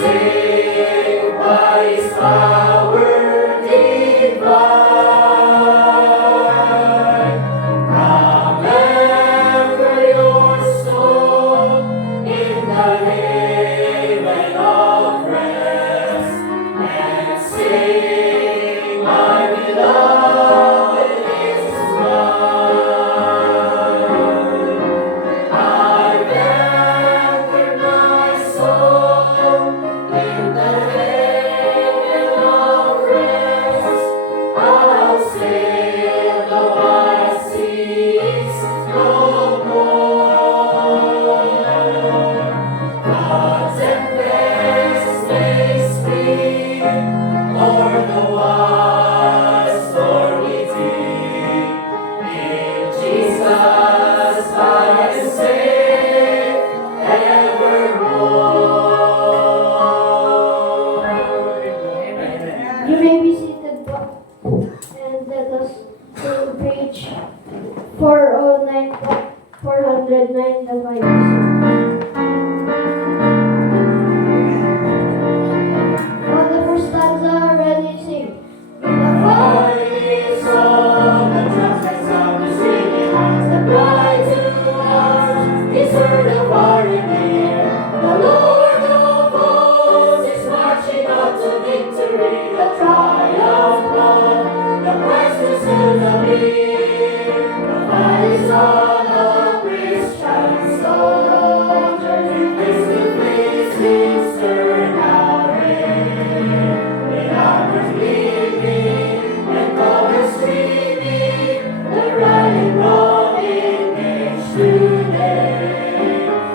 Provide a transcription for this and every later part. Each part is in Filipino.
saved by His power divine. Come anchor your soul in the haven of rest, and sing, my beloved is mine. I've anchored my soul in the haven of rest. I'll sail the wide seas no more. The tempest may speak o'er the wide stormy deep. In Jesus I am safe evermore. You may be seated po. And let us sing page 409 po. 409 the Bible. For the first stanza, ready, sing. The Voice of the trumpets of the singing ones, the cry to us is heard afar and near. The Lord of hosts is marching out to victory. The triumph of the Christ is soon appear. The fight is on of Christian soldiers, face to face in stern array. In armors gleaming and colors streaming, the rallying wrong engaged today.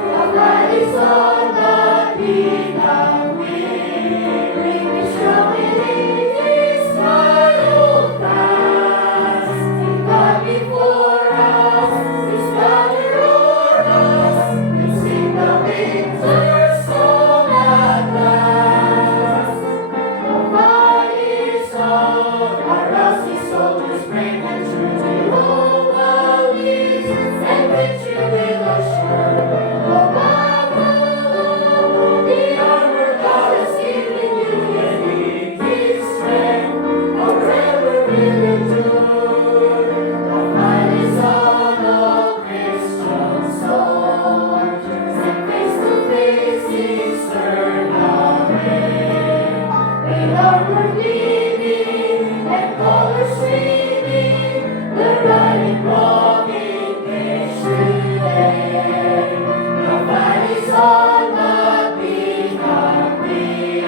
The flag is on the beat of weary, be strong in His might hold fast. In God before us, His banner o'er us, we sing the victor's song at last. The fight is on, our rusty soldiers brave and true. Jehovah leads, and victory will assure. Oh, the armor God has given you, and His strength forever will endure. The fight is on, all Christian soldiers, and face to face in stern array. In armor gleaming and colors streaming, the riding wrong engaged today. The fight is on, but be not weary.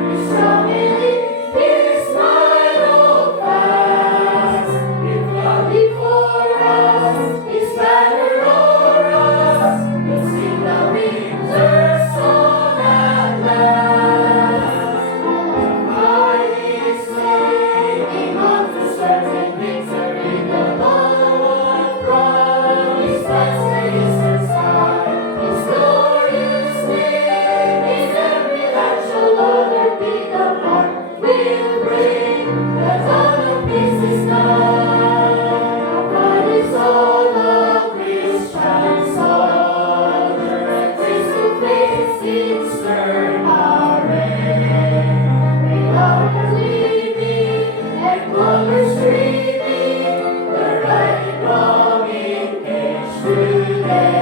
Be strong in His might hold fast. If God before us, His banner o'er us, we'll sing the victor's song at last. Fight is waging on to certain victory. The Lord promised us the eastern sky. His glorious name in every land shall honored be. The Lord will bring the dawn of peace is nigh. Fight is all of Christian soldiers, face to face in stern array. We are gleaming and colors streaming, the right and wrong engaged today.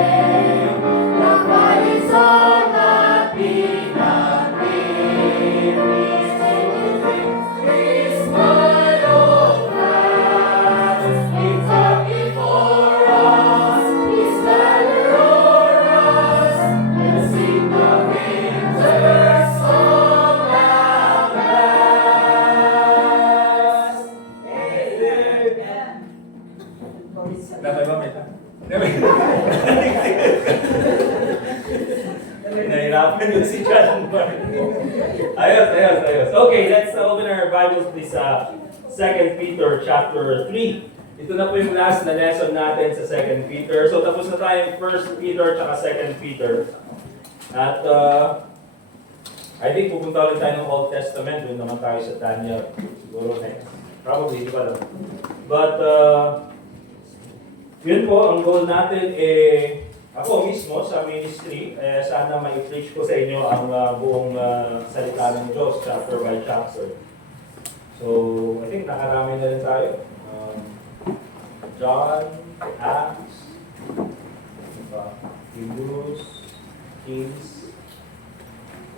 The fight is on, but be not weary. Singing victory's might hold fast. He's up before us, His banner o'er us. We'll sing the victor's song at last. Dapat ba may Nahirapan yung si John Mark. Ayos. Okay, let's open our Bibles please sa 2 Peter chapter 3. Ito na po yung last na lesson natin sa 2 Peter. So tapos na tayo yung 1 Peter tsaka 2 Peter. At I think pupunta ulit tayo ng Old Testament. Doon naman tayo sa Daniel. Siguro next. Probably, di ba lang. But yun po, ang goal natin ako mismo sa ministry, sana ma-preach ko sa inyo ang buong salita ng Diyos, chapter by chapter. So, I think nakarami na rin tayo. John, Acts, Hebrews, Kings,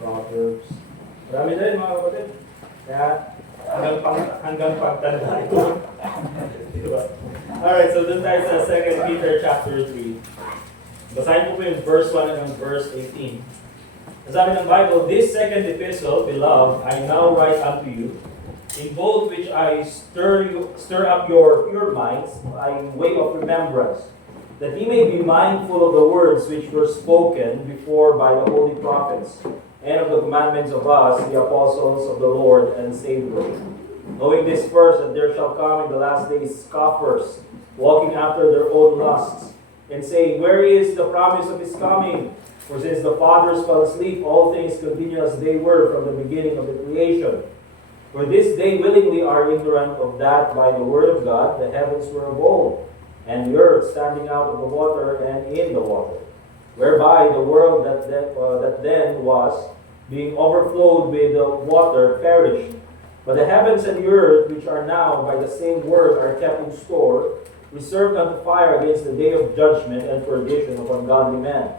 Proverbs. Marami na rin mga kapatid. Kaya hanggang pagtanda ito. Diba? Alright, so dun tayo sa 2 Peter chapter 3. Basahin ko po yung verse 1 hanggang verse 18. Sabi ng Bible, "This second epistle, beloved, I now write unto you, in both which I stir up your pure minds by way of remembrance, that ye may be mindful of the words which were spoken before by the holy prophets, and of the commandments of us, the apostles of the Lord and Savior. Knowing this first, that there shall come in the last days scoffers, walking after their own lusts, and saying, Where is the promise of his coming? For since the fathers fell asleep, all things continue as they were from the beginning of the creation. For this they willingly are ignorant of that by the word of God the heavens were of old, and the earth standing out of the water and in the water, whereby the world that then was, being overflowed with the water, perished. But the heavens and the earth, which are now by the same word, are kept in store, reserved unto fire against the day of judgment and perdition of ungodly men.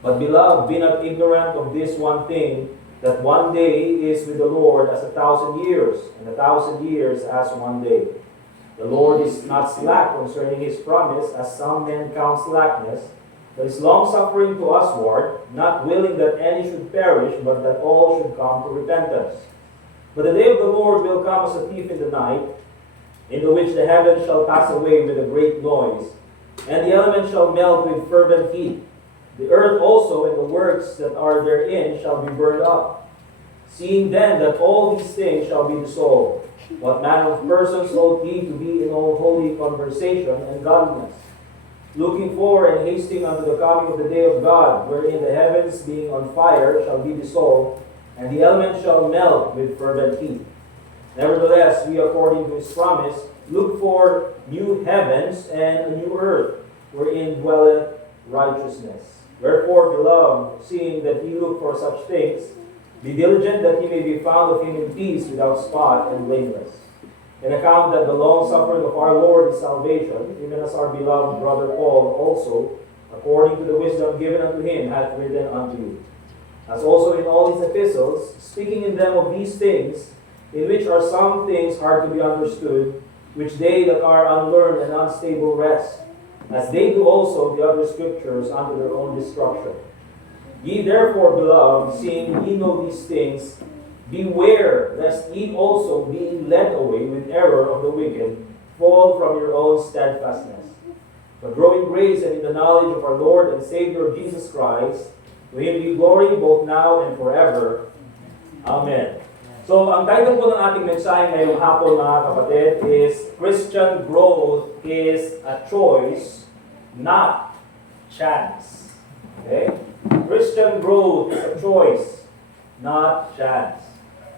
But beloved, be not ignorant of this one thing, that one day is with the Lord as 1,000 years, and 1,000 years as one day. The Lord is not slack concerning his promise, as some men count slackness, but is long-suffering to usward, not willing that any should perish, but that all should come to repentance. But the day of the Lord will come as a thief in the night, in the which the heavens shall pass away with a great noise, and the elements shall melt with fervent heat. The earth also and the works that are therein shall be burned up. Seeing then that all these things shall be dissolved, what manner of persons ought ye to be in all holy conversation and godliness, looking for and hasting unto the coming of the day of God, wherein the heavens being on fire shall be dissolved, and the elements shall melt with fervent heat. Nevertheless, we according to his promise look for new heavens and a new earth, wherein dwelleth righteousness. Wherefore, beloved, seeing that ye look for such things, be diligent that ye may be found of him in peace, without spot and blameless. And account that the long suffering of our Lord is salvation, even as our beloved brother Paul also, according to the wisdom given unto him, hath written unto you. As also in all his epistles, speaking in them of these things, in which are some things hard to be understood, which they that are unlearned and unstable wrest, as they do also the other scriptures unto their own destruction. Ye therefore, beloved, seeing ye know these things, beware lest ye also, being led away with error of the wicked, fall from your own steadfastness. But grow in grace and in the knowledge of our Lord and Savior Jesus Christ, to him be glory both now and forever. Amen. So, ang title po ng ating mensahe ngayong hapon, mga kapatid, is Christian Growth is a Choice, Not Chance. Okay? Christian growth is a choice, not chance.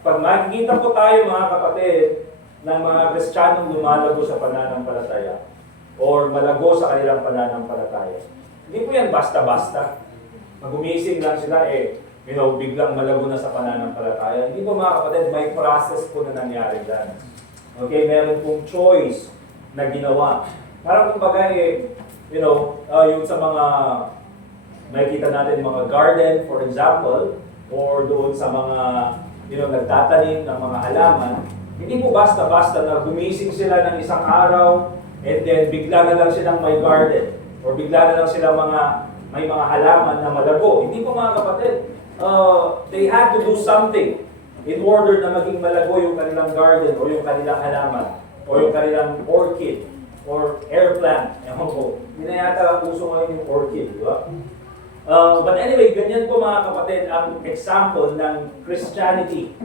Pag makikita po tayo, mga kapatid, ng mga Kristiyanong lumalago sa pananampalataya or malago sa kanilang pananampalataya, hindi po yan basta-basta. Magumising lang sila, biglang malago na sa pananampalataya. Hindi po, mga kapatid, may process po na nangyari dyan. Okay, meron pong choice na ginawa. Parang kumbaga, yung sa mga makikita natin mga garden, for example, or doon sa mga nagtatanim ng mga halaman, hindi po basta-basta na gumising sila ng isang araw and then bigla na lang silang may garden or bigla na lang sila may mga halaman na malago. Hindi po, mga kapatid. They had to do something in order na maging malago yung kanilang garden or yung kanilang halaman or yung kanilang orchid or air plant. Ewan ko. Hindi na yata uso ngayon yung orchid, di ba? But anyway, ganyan po, mga kapatid, ang example ng Christianity.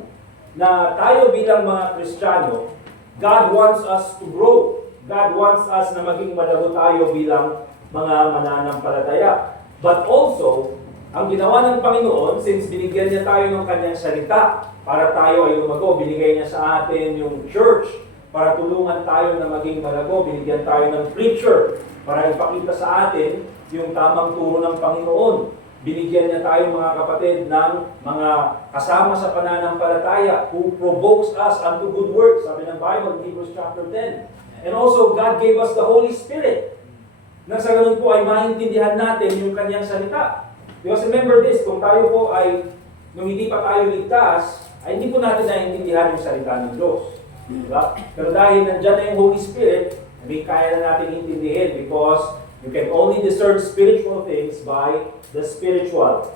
Na tayo bilang mga Kristiyano, God wants us to grow. God wants us na maging malago tayo bilang mga mananampalataya. But also, ang ginawa ng Panginoon, since binigyan niya tayo ng kanyang salita para tayo ay lumago, binigay niya sa atin yung church para tulungan tayo na maging malago. Binigyan tayo ng preacher para ipakita sa atin yung tamang turo ng Panginoon. Binigyan niya tayo mga kapatid ng mga kasama sa pananampalataya who provokes us unto good works. Sabi ng Bible, Hebrews chapter 10. And also, God gave us the Holy Spirit. Na sa ganun po ay maintindihan natin yung kanyang salita. Because remember this, kung tayo po ay, nung hindi pa tayo ligtas, ay hindi po natin naiintindihan yung salita ng Diyos. Diba? Pero dahil nandyan na yung Holy Spirit, hindi kaya na natin intindihin because you can only discern spiritual things by the spiritual.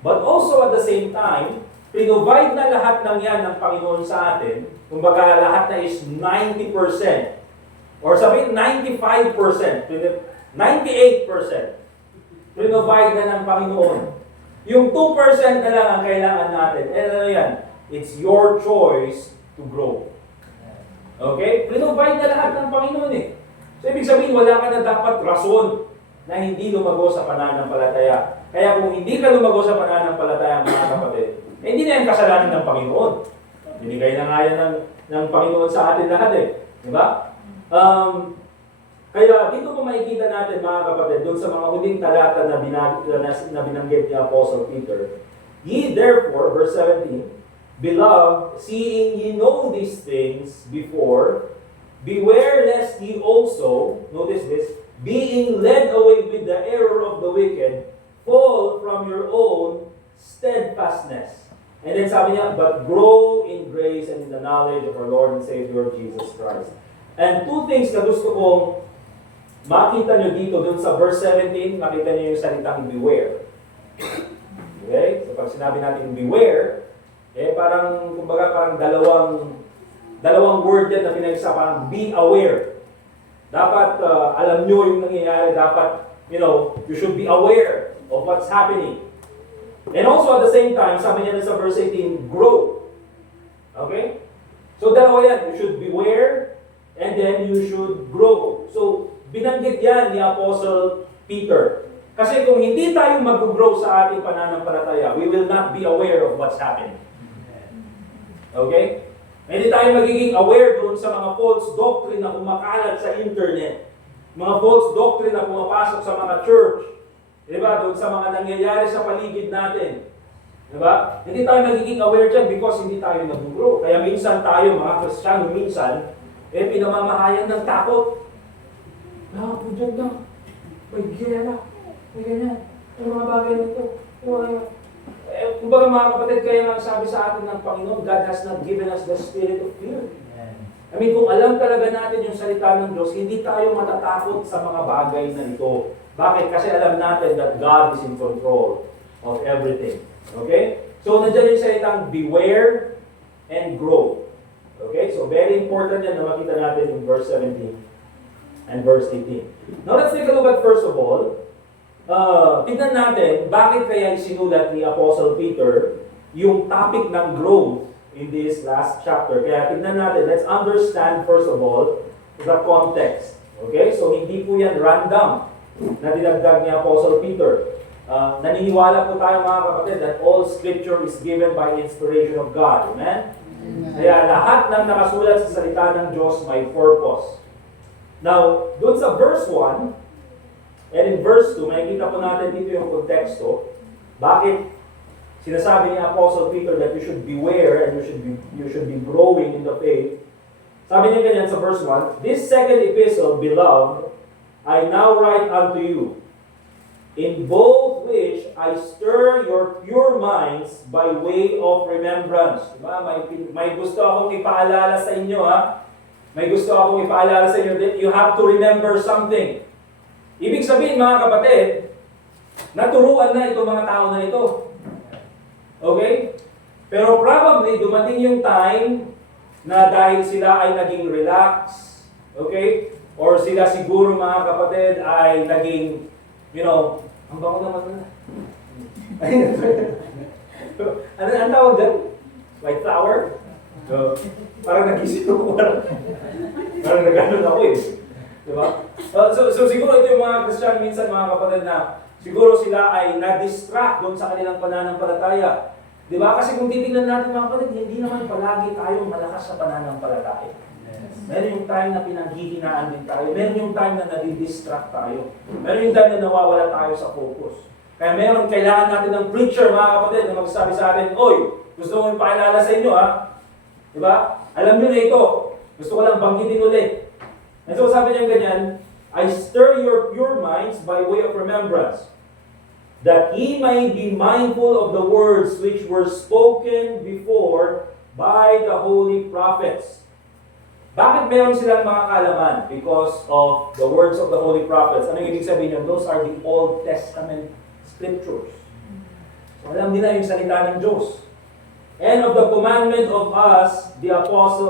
But also at the same time, provide na lahat ng yan ng Panginoon sa atin. Kumbaga lahat na is 90%. Or sabihin 95%. 98%. Provide na ng Panginoon. Yung 2% na lang ang kailangan natin. Eh ano yan? It's your choice to grow. Okay? Provide na lahat ng Panginoon eh. So ibig sabihin, wala ka na dapat rason na hindi lumago sa pananampalataya. Kaya kung hindi ka lumago sa pananampalataya, mga kapatid, eh, hindi na yan kasalanan ng Panginoon. Binigay na nga yan ng Panginoon sa atin lahat eh. Diba? Kaya dito po makikita natin mga kapatid, doon sa mga huling talata na binanggit ni Apostle Peter, ye therefore, verse 17, beloved, seeing ye know these things before, beware lest ye also, notice this, being led away with the error of the wicked, fall from your own steadfastness. And then sabi niya, but grow in grace and in the knowledge of our Lord and Savior Jesus Christ. And two things na gusto kong makita nyo dito, dun sa verse 17, makita nyo yung salitang beware. Okay? So pag sinabi natin beware, eh parang, kumbaga parang dalawang word yan na pinagsa, parang be aware. Dapat alam nyo yung nangyayari, dapat, you should be aware of what's happening. And also at the same time, sabi niya sa verse 18, grow. Okay? So dalawa yan, you should beware, and then you should grow. So, binanggit yan ni Apostle Peter. Kasi kung hindi tayo mag-grow sa ating pananampalataya, we will not be aware of what's happening. Okay? Hindi tayo magiging aware doon sa mga false doctrine na kumakalat sa internet. Mga false doctrine na pumapasok sa mga church. Diba? Doon sa mga nangyayari sa paligid natin. Diba? Hindi tayo magiging aware dyan because hindi tayo nag-grow. Kaya minsan tayo, mga Kristiyano, minsan, pinamamahayan ng takot. Po dyan na. May gera. May ganyan. Yung mga bagay nito. Kumbaga mga kapatid, kaya nga sabi sa atin ng Panginoon, God has not given us the spirit of fear. I mean, kung alam talaga natin yung salita ng Diyos, hindi tayo matatakot sa mga bagay na ito. Bakit? Kasi alam natin that God is in control of everything. Okay? So, nandiyan yung salitang beware and grow. Okay? So, very important yan na makita natin in verse 17 and verse 18. Now, let's take a look at first of all, tignan natin bakit kaya isinulat ni Apostle Peter yung topic ng growth in this last chapter. Kaya tignan natin, let's understand first of all the context. Okay? So, hindi po yan random na dinagdag ni Apostle Peter. Naniniwala po tayo mga kapatid that all scripture is given by inspiration of God. Amen? Kaya lahat ng nakasulat sa salita ng Diyos may purpose. Now, doon sa verse 1, and in verse 2, makikita po natin dito yung konteksto. Bakit sinasabi ni Apostle Peter that you should beware and you should be growing in the faith. Sabi niya ganyan sa verse 1, this second epistle, beloved, I now write unto you, in both which I stir your pure minds by way of remembrance. Diba? May gusto akong ipaalala sa inyo, ha? May gusto akong ipaalala sa inyo that you have to remember something. Ibig sabihin, mga kapatid, naturuan na itong mga tao na ito. Okay? Pero probably, dumating yung time na dahil sila ay naging relax, okay? Or sila siguro, mga kapatid, ay naging, ang bango naman na. Ano ang tawag dyan? White flower? So, parang nagising ako. Parang nag-anon ako eh. Diba? So siguro ito yung mga Christian minsan, mga kapatid, na siguro sila ay na-distract doon sa kanilang pananampalataya. Diba? Kasi kung titignan natin mga kapatid, hindi naman palagi tayong malakas sa pananampalataya. Meron yung time na pinanghihinaan din tayo. Meron yung time na nadidistract tayo. Meron yung time na nawawala tayo sa focus. Kaya meron, kailangan natin ng preacher, mga kapatid, na magsasabi sa atin, "Oy, gusto mo ipakilala sa inyo, ha? Diba? Alam nyo na ito. Gusto ko lang banggitin ulit." And so sabi niya ganyan, "I stir your pure minds by way of remembrance, that ye may be mindful of the words which were spoken before by the holy prophets." Bakit meron silang mga kaalaman? Because of the words of the holy prophets. Ano yung ibig sabihin yun? Those are the Old Testament scriptures. So alam nila yung salita ng Diyos. And of the commandment of us, the apostles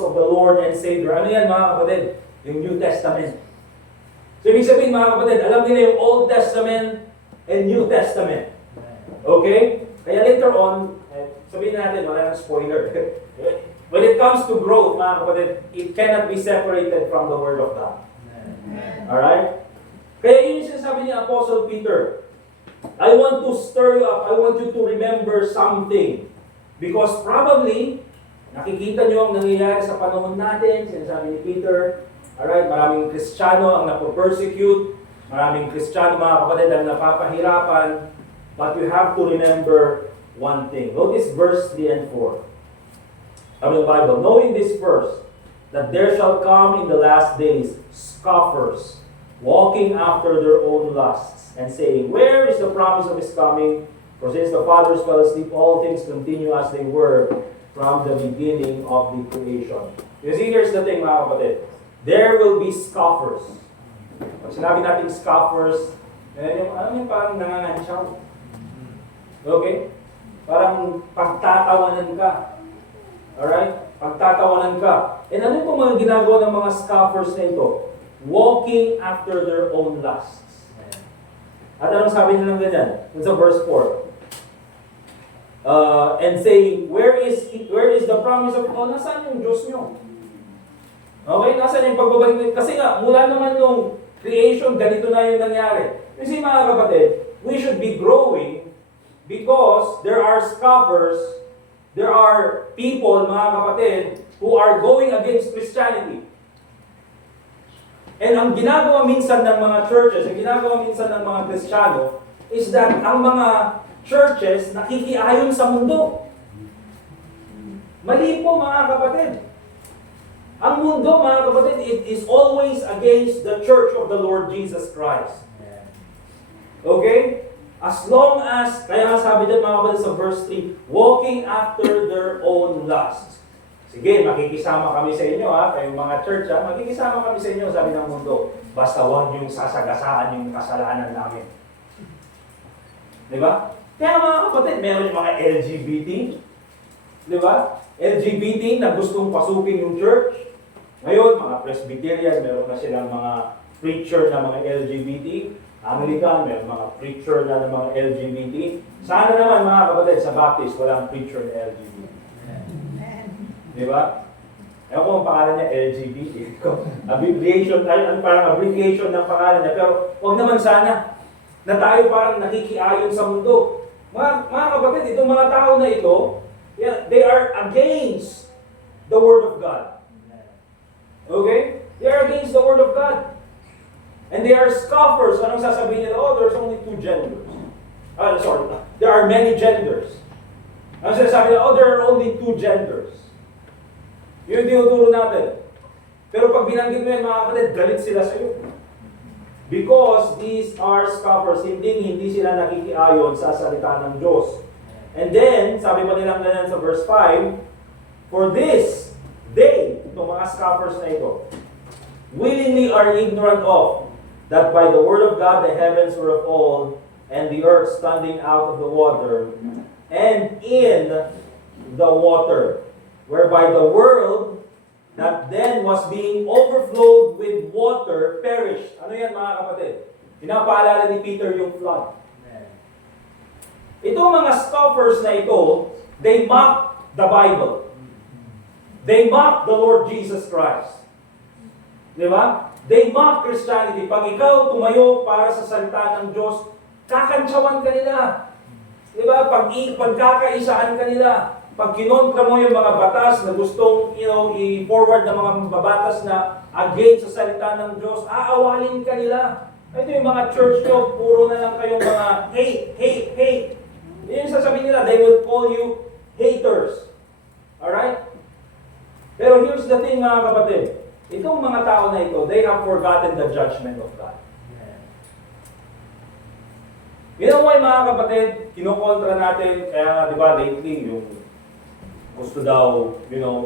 of the Lord and Savior. Ano yan, mga kapatid? Yung New Testament. So ibig sabihin, mga kapatid, alam nila yung Old Testament and New Testament. Okay? Kaya later on, sabihin natin, wala nang spoiler. When it comes to growth, mga kapatid, it cannot be separated from the Word of God. Alright? Kaya yun yung sinasabi ni Apostle Peter, "I want to stir you up. I want you to remember something." Because probably, nakikita nyo ang nangyayari sa panahon natin, sinasabi ni Peter, alright, maraming Kristiyano ang napo-persecute, maraming Kristiyano, mga kapatid, ang napapahirapan, but you have to remember one thing. Notice verse 3 and 4. Of the Bible, "Knowing this first, that there shall come in the last days scoffers, walking after their own lusts, and saying, Where is the promise of his coming? For since the fathers fell asleep, all things continue as they were from the beginning of the creation." You see, here's the thing, mga kapatid. There will be scoffers. Pag sinabi natin scoffers, alam mo parang nangangansyaw. Okay? Parang pagtatawanan ka. Alright? Pagtatawanan ka. And ano po mga ginagawa ng mga scoffers na ito? Walking after their own lusts. At anong sabi nila ng ganyan? Dun sa verse 4. And saying, where is the promise of God? Nasaan yung Diyos nyo? Okay? Nasaan yung pagbabalik nyo? Kasi nga, mula naman nung creation, ganito na yung nangyari. Kasi mga kapatid, we should be growing because there are scoffers. There are people, mga kapatid, who are going against Christianity. And ang ginagawa minsan ng mga churches, ang ginagawa minsan ng mga Kristiyano, is that ang mga churches nakikiayon sa mundo. Mali po, mga kapatid. Ang mundo, mga kapatid, it is always against the church of the Lord Jesus Christ. Okay? As long as, kaya nga sabi dyan mga kapatid sa verse 3, walking after their own lusts. Sige, makikisama kami sa inyo ha, kayong mga church ha, makikisama kami sa inyo, sabi ng mundo. Basta huwag niyong sasagasaan yung kasalanan namin. Di ba? Kaya mga kapatid, meron yung mga LGBT. Di ba? LGBT na gustong pasukin yung church. Ngayon, mga Presbyterian, meron na silang mga preacher na mga LGBT. Anglican, may mga preacher na ng mga LGBT. Sana naman mga kapatid, sa Baptist, walang preacher na LGBT. Di ba? Ewan ko ang pangalan niya, LGBT. Abbreviation, parang abbreviation ng pangalan niya. Pero wag naman sana na tayo parang nakikiayon sa mundo. Mga kapatid, itong mga tao na ito, they are against the Word of God. Okay? They are against the Word of God. And they are scoffers. Anong sasabihin nila? Oh, there's only two genders. There are many genders. Anong sasabihin nila? Oh, there are only two genders. Yun yung tinuturo natin. Pero pag binanggit mo yan, mga kapatid, galit sila sa iyo. Because these are scoffers, hindi sila nakikiayon sa salita ng Diyos. And then, sabi pa nilang ganyan sa verse 5, for this, they, itong mga scoffers na ito, willingly are ignorant of, that by the word of God the heavens were of old, and the earth standing out of the water, and in the water, whereby the world that then was being overflowed with water perished. Ano yan mga kapatid? Pinapaalala ni Peter yung flood. Itong mga scoffers na ito, they mock the Bible. They mock the Lord Jesus Christ. Di ba? They mock Christianity. Pag ikaw tumayo para sa salita ng Diyos, kakantsawan ka nila. Di ba? Pagkakaisaan ka nila. pag kinontra mo yung mga batas na gustong, i-forward ng mga babatas na against sa salita ng Diyos, aawalin ka nila. Ito yung mga church nyo, puro na lang kayong mga hate. Yun yung sasabihin nila, they will call you haters. Alright? Pero here's the thing mga kapatid. Itong mga tao na ito, they have forgotten the judgment of God. You know why mga kapatid, kinukontra natin, kaya di ba lately, yung gusto daw,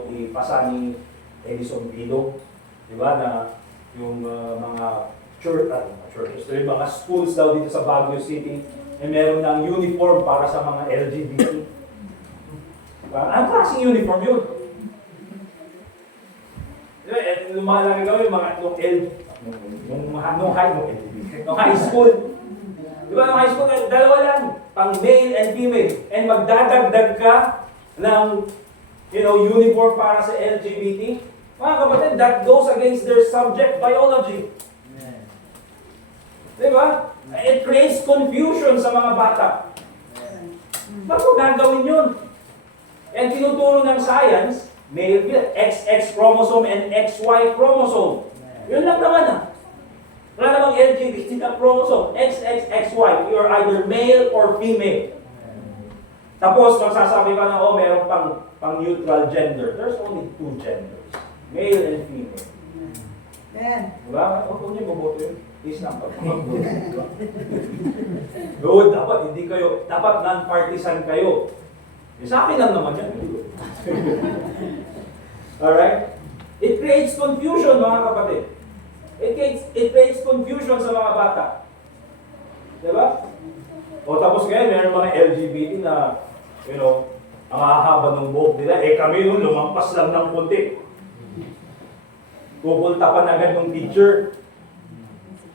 ipasa ni Edison Pido, di ba, na yung mga churches, so yung mga schools daw dito sa Baguio City, meron ng uniform para sa mga LGBT. Anong klaseng uniform yun? Diba, lumalaki kami yung mga nung high school. Diba, nung high school, dalawa lang, pang male and female. And magdadagdag ka ng, uniform para sa LGBT. Mga kapatid, that goes against their subject, biology. Diba? It creates confusion sa mga bata. Bakit mo gagawin yun? And tinuturo ng science, male, XX chromosome and XY chromosome. Yun lang naman Wala namang LGBT na chromosome. XXXY. You're either male or female. Tapos, magsasabi ka na, meron pang neutral gender. There's only two genders. Male and female. Diba? Huwag niyo maboto yun. Please lang. No, dapat non-partisan kayo. Sa akin lang naman yan. Alright? It creates confusion, mga kapatid. It creates confusion sa mga bata. Diba? O tapos ngayon, meron mga LGBT na, ang hahaba ng buhok nila. Kami nun, lumampas lang ng konti. Pupulta pa na agad ng teacher.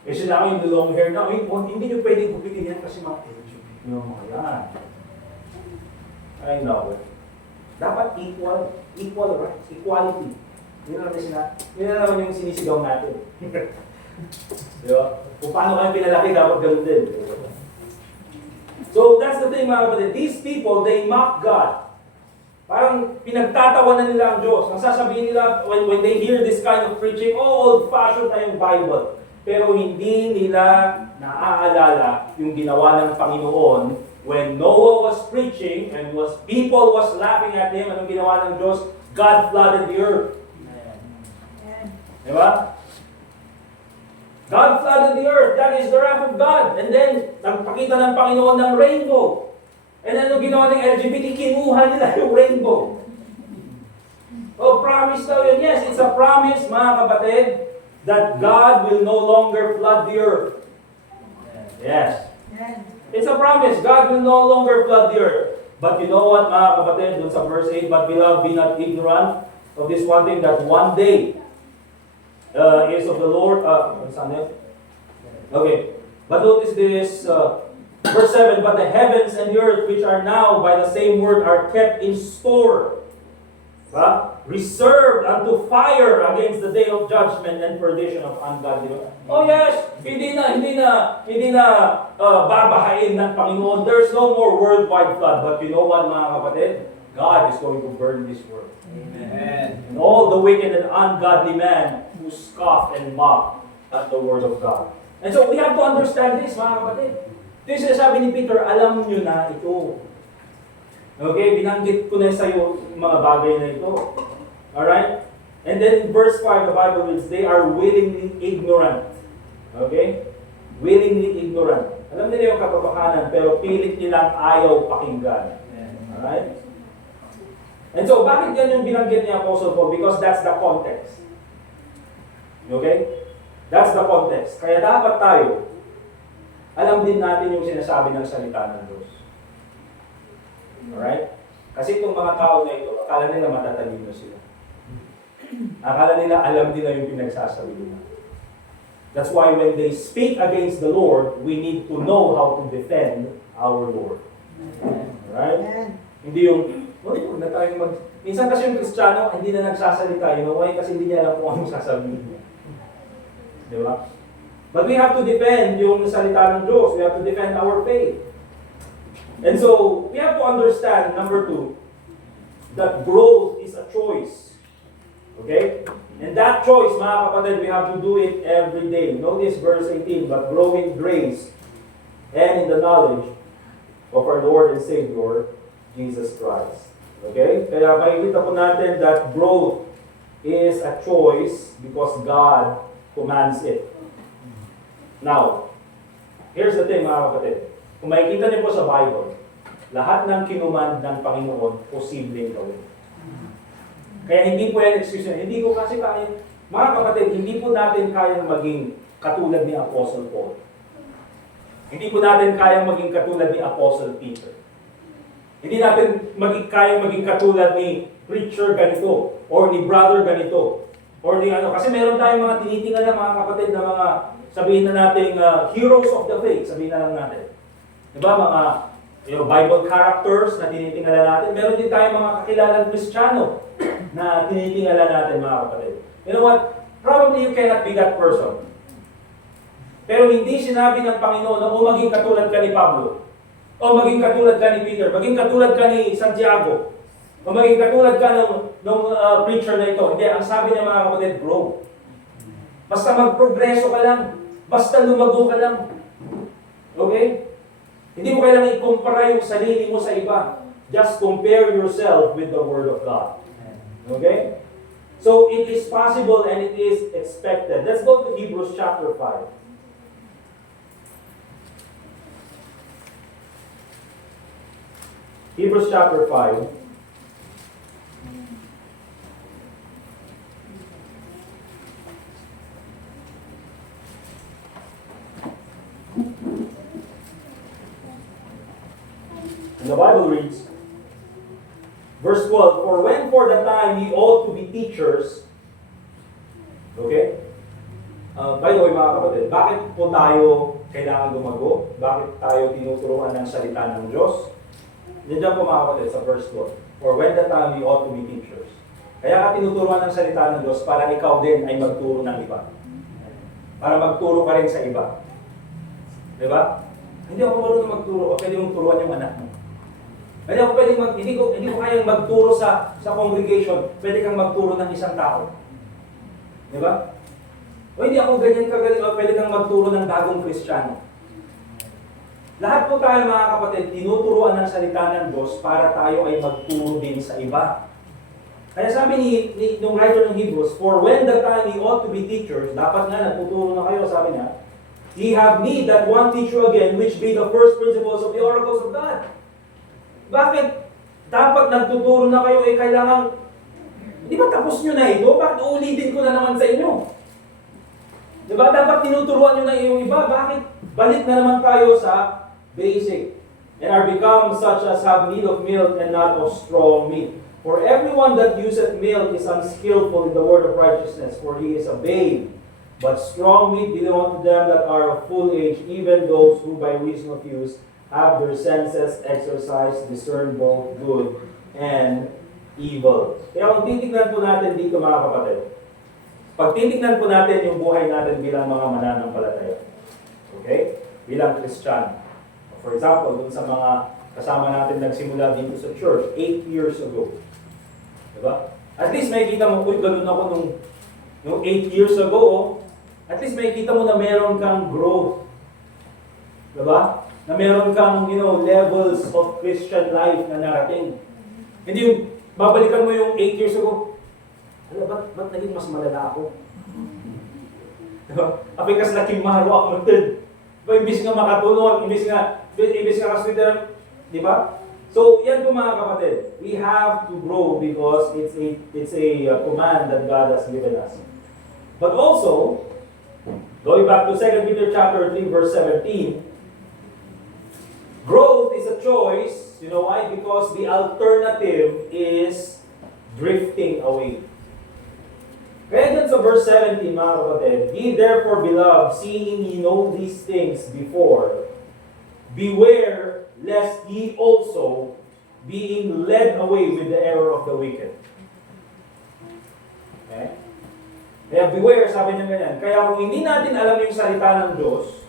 Sila yung long hair na, hindi nyo pwedeng gupitin yan kasi mga LGBT. Yan. I know. Dapat equal rights, equality. Yun naman yung sinisigaw natin. Diba? Kung paano kayo pinalaki, dapat ganun din. So, that's the thing mga kapatid. These people, they mock God. Parang pinagtatawanan nila ang Diyos. Ang sasabihin nila, when they hear this kind of preaching, old-fashioned na yung Bible. Pero hindi nila naaalala yung ginawa ng Panginoon when Noah was preaching and people was laughing at him. Anong ginawa ng Diyos? God flooded the earth. Diba? God flooded the earth. That is the wrath of God. And then, nagpakita ng Panginoon ng rainbow. And then, anong ginawa ng LGBT? Kinuha nila yung rainbow. Promise daw yun. Yes, it's a promise, mga kapatid, that God will no longer flood the earth. Yes. It's a promise. God will no longer flood the earth. But you know what, mga kapatid, dun sa verse 8, but beloved, be not ignorant of this one thing, that one day is of the Lord. Okay. But notice this, verse 7, but the heavens and the earth, which are now by the same word, are kept in store. Reserved unto fire against the day of judgment and perdition of ungodly. Oh yes, hindi na babahain ng Panginoon. There's no more worldwide flood. But you know what, mga kapatid? God is going to burn this world. Amen. And all the wicked and ungodly men who scoff and mock at the word of God. And so we have to understand this, mga kapatid. Ito yung sinasabi ni Peter, alam nyo na ito. Okay, binanggit ko na sa iyo mga bagay na ito. Alright? And then in verse 5, the Bible reads, they are willingly ignorant. Okay? Willingly ignorant. Alam nila yung katotohanan, pero pilit nilang ayaw pakinggan. Alright? And so, bakit yan yung binanggit ni Apostle Paul? Because that's the context. Okay? That's the context. Kaya dapat tayo, alam din natin yung sinasabi ng salita ng Diyos. Alright? Kasi itong mga tao na ito, akala nila matatalino sila. Akala nila alam nila yung pinagsasabi nila. That's why when they speak against the Lord, we need to know how to defend our Lord. Alright? Hindi yung, huwag na tayo minsan kasi yung Kristiyano, hindi na nagsasalita. You know why? Kasi hindi niya alam kung anong sasabihin niya. Di ba? But we have to defend yung salita ng Diyos. We have to defend our faith. And so, we have to understand, number 2, that growth is a choice. Okay? And that choice, mga kapatid, we have to do it every day. Notice verse 18, but grow in grace and in the knowledge of our Lord and Savior, Jesus Christ. Okay? Kaya makikita po natin that growth is a choice because God commands it. Now, here's the thing, mga kapatid. Kung makikita niyo po sa Bible, lahat ng kinumand ng Panginoon, posibleng gawin. Kaya hindi po yan excuse nyo. Hindi ko kasi kaya, mga kapatid, hindi po natin kayang maging katulad ni Apostle Paul. Hindi po natin kayang maging katulad ni Apostle Peter. Hindi natin kayang maging katulad ni preacher ganito, or ni brother ganito, or ni ano. Kasi meron tayong mga tinitingnan na mga kapatid na mga, sabihin na natin, heroes of the faith, sabihin na lang natin. Diba, mga Bible characters na tinitingnan natin. Meron din tayong mga kakilalang Kristiyano na tinitingala natin, mga kapatid. You know what? Probably you cannot be that person. Pero hindi sinabi ng Panginoon na maging katulad ka ni Pablo, o maging katulad ka ni Peter, maging katulad ka ni Santiago, o maging katulad ka ng preacher na ito. Hindi, ang sabi niya, mga kapatid, grow. Basta magprogreso ka lang. Basta lumago ka lang. Okay? Hindi mo kailangan ikumpara yung sarili mo sa iba. Just compare yourself with the Word of God. Okay? So, it is possible and it is expected. Let's go to Hebrews chapter 5. Hebrews chapter 5. And the Bible reads, verse 12, for when for the time ye ought to be teachers, okay? By the way, mga kapatid, bakit po tayo kailangan lumago? Bakit tayo tinuturuan ng salita ng Diyos? Diyan po, mga kapatid, sa verse 12. For when the time ye ought to be teachers. Kaya ka tinuturuan ng salita ng Diyos para ikaw din ay magturo ng iba. Para magturo ka rin sa iba. Diba? Hindi ako marunong magturo. Pwede mong turuan yung anak mo. Hindi ako pwede hindi ko kayang magturo sa congregation. Pwede kang magturo ng isang tao. Di ba? O hindi ako ganyan kagaling, o pwede kang magturo ng bagong Kristiyano. Lahat po tayo, mga kapatid, tinuturuan ng salita ng Diyos para tayo ay magturo din sa iba. Kaya sabi nung writer ng Hebrews, for when the time ye ought to be teachers, dapat nga natuturo na kayo, sabi niya, ye have need that one teach you again, which be the first principles of the oracles of God. Bakit dapat nagtuturo na kayo kailangan, di ba tapos nyo na ito? Bakit uulitin ko na naman sa inyo? Di ba dapat tinuturuan nyo na yung iba? Bakit balik na naman tayo sa basic? And are become such as have need of milk and not of strong meat. For everyone that useth milk is unskillful in the word of righteousness, for he is a babe. But strong meat belong to them that are of full age, even those who by reason of use have their senses exercised, discern both good and evil. Kaya kung titignan po natin dito, mga kapatid, pag titignan po natin yung buhay natin bilang mga mananampalataya, okay? Bilang Kristiyano. For example, dun sa mga kasama natin nagsimula dito sa church 8 years ago. Diba? At least may kita mo, uy, ganun ako nung 8 years ago, oh. At least may kita mo na meron kang growth. Diba? Na meron kang, levels of Christian life na narating. Hindi yung, babalikan mo yung 8 years ago, ba't naging mas malala ako? Diba? Apay kas laking mahalo ako magtid. Diba, imbis nga makatulong, imbis nga kaswiter, di ba? So, yan po, mga kapatid. We have to grow because it's a command that God has given us. But also, going back to 2 Peter chapter 3, verse 17, growth is a choice. You know why? Because the alternative is drifting away. Kaya dun sa verse 17, mga kapatid, ye therefore, beloved, seeing ye know these things before, beware lest ye also, being led away with the error of the wicked. Okay? Kaya beware, sabi niya ganyan. Kaya kung hindi natin alam yung salita ng Diyos,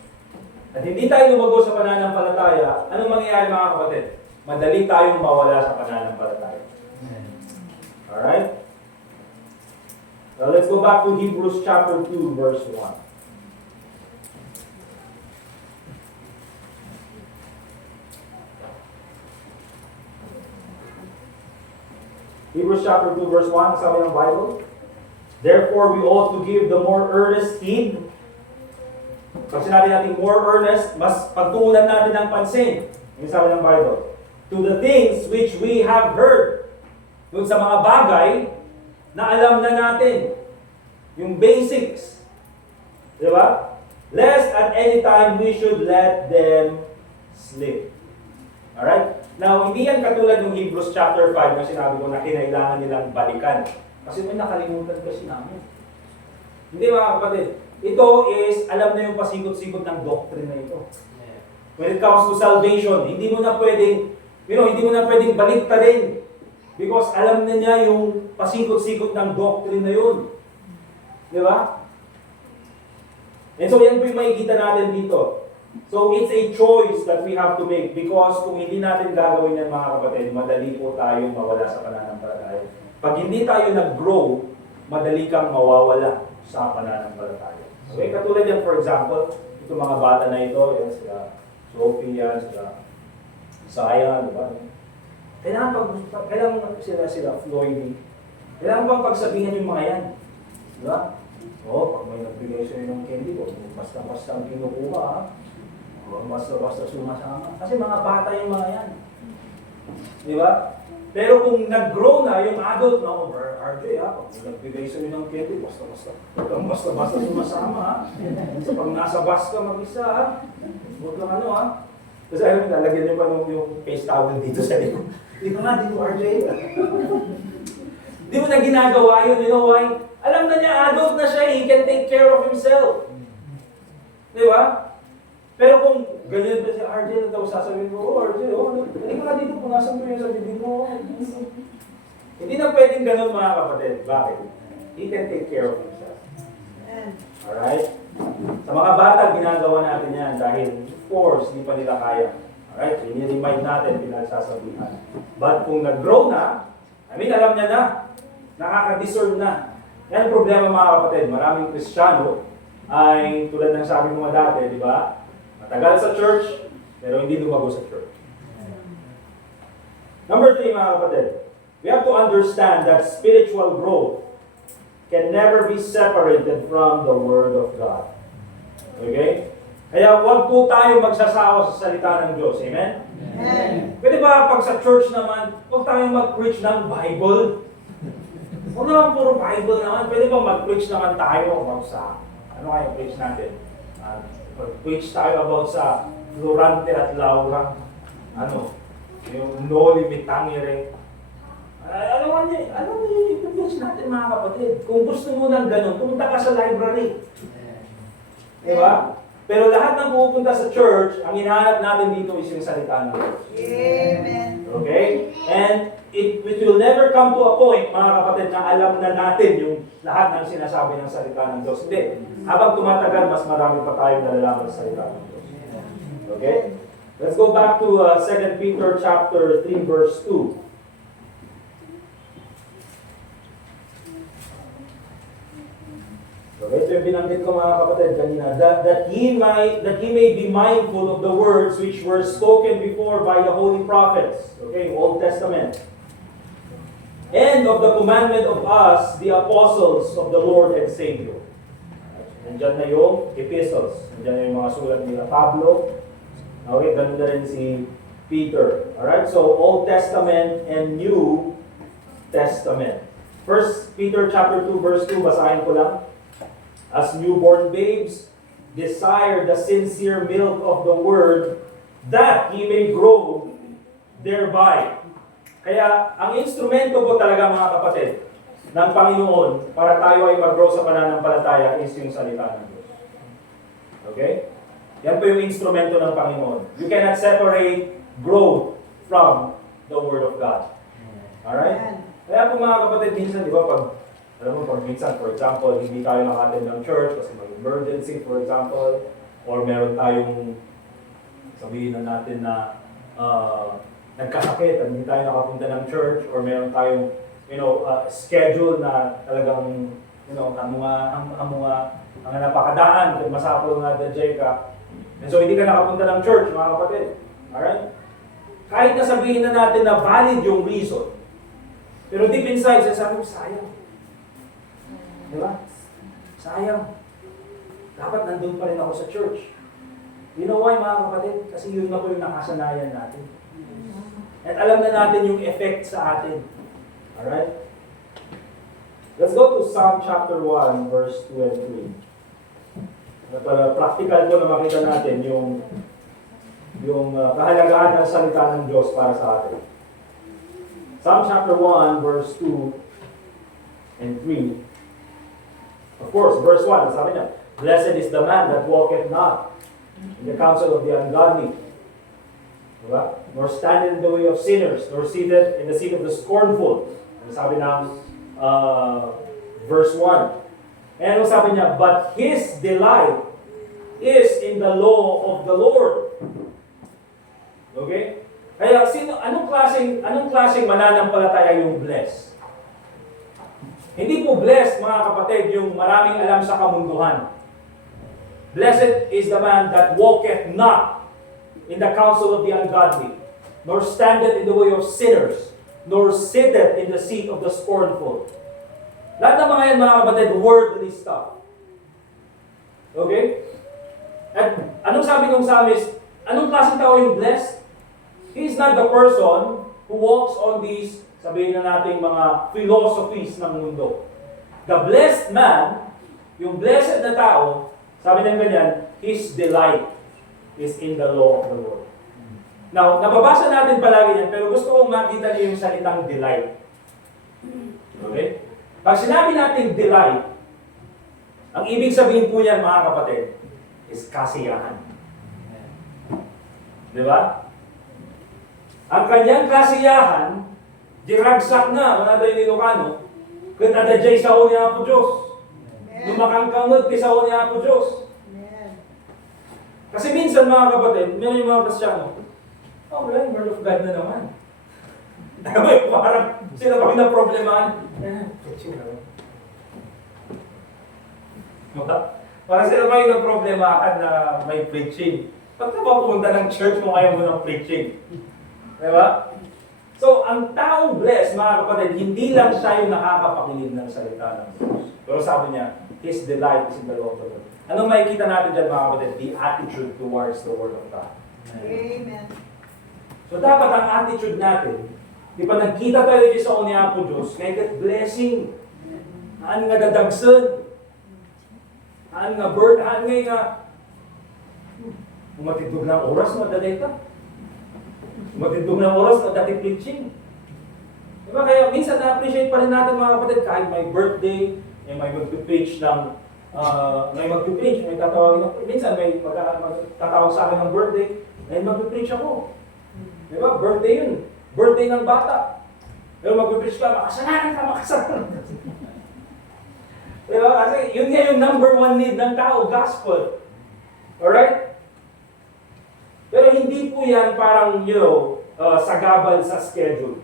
at hindi tayo lumago sa pananampalataya, anong mangyayari, mga kapatid? Madali tayong mawala sa pananampalataya. Alright? Now let's go back to Hebrews chapter 2, verse 1. Hebrews chapter 2, verse 1, sabi ng Bible. Therefore, we ought to give the more earnest heed. Pag sinabi natin more earnest, mas pagtuunan natin ng pansin. Yung sabi ng Bible. To the things which we have heard. Doon sa mga bagay na alam na natin. Yung basics. Di ba? Lest at any time we should let them slip. Alright? Now, hindi yan katulad ng Hebrews chapter 5 na sinabi ko na kinailangan nilang balikan. Kasi may nakalimutan kasi namin. Hindi mga kapatid. Ito is, alam na yung pasikot-sikot ng doctrine na ito. When it comes to salvation, hindi mo na pwedeng, hindi mo na pwedeng baliktarin. Because alam na niya yung pasikot-sikot ng doctrine na yun. Di ba? And so yan po yung makikita natin dito. So it's a choice that we have to make because kung hindi natin gagawin yan mga kapatid, madali po tayong mawala sa pananampalataya. Pag hindi tayo nag-grow, madali kang mawawala sa pananampalataya. Okay, katulad yan for example, itong mga bata na ito, yan sila Sophie, yan sila Saya, di ba? Kailangan sila Floyd, kailangan bang pagsabihan yung mga yan? Di ba? Pag may nagbigay sa'yo ng candy, basta-basta ang kinukuha, ha? Basta-basta sumasama. Kasi mga bata yung mga yan. Di ba? Pero kung nag-grow na, yung adult na, RJ, pag nagbigay sa'yo ng candy, basta-basta. Huwag kang basta-basta sumasama, ha? So pag nasa bus ka mag-isa, ha? Huwag kang ha? Kasi alam mo, lalagyan niyo pa yung face towel dito sa iyo. Dito nga, dito RJ. Di mo na ginagawa yun, you know why? Alam na niya, adult na siya, he can take care of himself. Di ba? Pero kung ganyan ba si RJ, na daw sasabihin ko, RJ, hindi ka nga dito, punasan mo yun sa bibig mo. Hindi na pwedeng ganun mga kapatid. Bakit? He can take care of himself. Alright? Sa mga bata, ginagawa natin yan dahil, of course, hindi pa nila kaya. Alright? Ini-remind natin, pinagsasabihan. But kung nag-grow na, alam niya na, nakaka-discern na. Yan ang problema mga kapatid. Maraming Kristiyano ay tulad ng sabi ko nga dati, di ba? Matagal sa church, pero hindi lumago sa church. Number 3 mga kapatid, we have to understand that spiritual growth can never be separated from the Word of God. Okay? Kaya huwag po tayo magsasawa sa salita ng Diyos. Amen? Amen. Pwede ba pag sa church naman, huwag tayong mag-preach ng Bible? Huwag naman puro Bible naman. Pwede ba mag-preach naman tayo about sa, ano kaya preach natin? Mag-preach tayo about sa Florante at Laura. Yung Noli Me Tangere. Ano yung i-preach natin mga kapatid? Kung gusto mo ng ganun, pumunta ka sa library. Diba? Pero lahat ng pupunta sa church, ang hinahanap natin dito is yung salita ng Diyos. Amen. Okay? And it will never come to a point, mga kapatid, na alam na natin yung lahat ng sinasabi ng salita ng Diyos. Hindi. Habang tumatagal, mas marami pa tayong nalalaman sa salita ng Diyos. Okay? Let's go back to 2 Peter chapter 3, verse 2. Okay, so yung binanggit ko mga kapatid kanina, that ye may be mindful of the words which were spoken before by the holy prophets, okay, Old Testament, and of the commandment of us, the apostles of the Lord and Savior. Nandiyan na yung epistles, nandiyan na yung mga sulat nila Pablo, okay, ganun na rin si Peter. Alright, so Old Testament and New Testament. 1 Peter chapter 2 verse 2, basahin ko lang. As newborn babes, desire the sincere milk of the word, that ye may grow thereby. Kaya, ang instrumento po talaga mga kapatid, ng Panginoon, para tayo ay mag-grow sa pananampalataya, is yung salita ng Diyos. Okay? Yan po yung instrumento ng Panginoon. You cannot separate growth from the Word of God. Alright? Kaya po mga kapatid, minsan, di ba, pag minsan, for example, hindi tayo nakatin ng church kasi may emergency, for example, or meron tayong, sabihin na natin na nagkasakit at hindi tayo nakapunta ng church, or meron tayong schedule na talagang, ang napakadaan, kung masapol nga dadjay ka. And so, hindi ka nakapunta ng church, mga kapatid. Alright? Kahit na sabihin na natin na valid yung reason, pero deep inside, sasabi ko, sayang. Di ba? Sayang. Dapat nandun pa rin ako sa church. You know why, mga kapatid? Kasi yun na po yung nakasanayan natin. At alam na natin yung effect sa atin. Alright? Let's go to Psalm chapter 1, verse 2 and 3. Para practical ko na makita natin yung kahalagahan ng salita ng Diyos para sa atin. Psalm chapter 1, verse 2 and 3. Of course, verse 1, sabi niya, "Blessed is the man that walketh not in the counsel of the ungodly, diba? Nor standeth in the way of sinners, nor seated in the seat of the scornful." Sabi ng verse 1. And sabi niya, "But his delight is in the law of the Lord." Okay? Kaya anong klaseng mananampalataya yung blessed? Hindi po blessed, mga kapatid, yung maraming alam sa kamunduhan. Blessed is the man that walketh not in the counsel of the ungodly, nor standeth in the way of sinners, nor sitteth in the seat of the scornful. Lahat ng mga yan, mga kapatid, worldly stuff. Okay? At anong sabi ng psalmist? Anong klaseng tao yung blessed? He is not the person who walks on these, sabihin na natin, mga philosophies ng mundo. The blessed man, yung blessed na tao, sabi ng ganyan, his delight is in the law of the Lord. Now, nababasa natin palagi yan, pero gusto kong makita niyo yung salitang delight. Okay? Pag sinabi natin delight, ang ibig sabihin po niyan, mga kapatid, is kasiyahan. Di ba? Ang kanyang kasiyahan, diragsak na, manada yung Ilocano, kung nadadjay sa o niya po Diyos. Lumakangkangod kay sa o niya po Diyos. Kasi minsan, mga kapatid, meron yung mga Kristyano, wala, word of God na naman. Parang sila kami na problemahan. Parang sila kami na problemahan na may preaching. Ba't ka ba pumunta ng church mo ngayon mo ng preaching? Diba? So, ang taong blessed, mga kapatid, hindi lang siya yung nakakapakinig ng salita ng Diyos. Pero sabi niya, his delight is in the law of the Lord. Anong makikita natin dyan, mga kapatid? The attitude towards the Word of God. Amen. So, dapat ang attitude natin, di ba nagkita tayo dito sa unya po Diyos, may that blessing. Haan nga dadagsan. Haan nga bird, haan nga matindog ng oras na dadeta. Matindog ng oras na dati preaching. Diba? Kaya minsan na-appreciate pa rin natin, mga kapatid, kahit may birthday, may mag-preach ng may tatawagin ako. Minsan may tatawag sa akin ng birthday, may mag-preach ako. Diba? Birthday yun. Birthday ng bata. Pero mag-preach ka, makasalanan ka, makasalanan ka. Diba? Kasi yun nga yung number one need ng tao, gospel. Alright? Pero hindi po yan parang, sagabal sa schedule.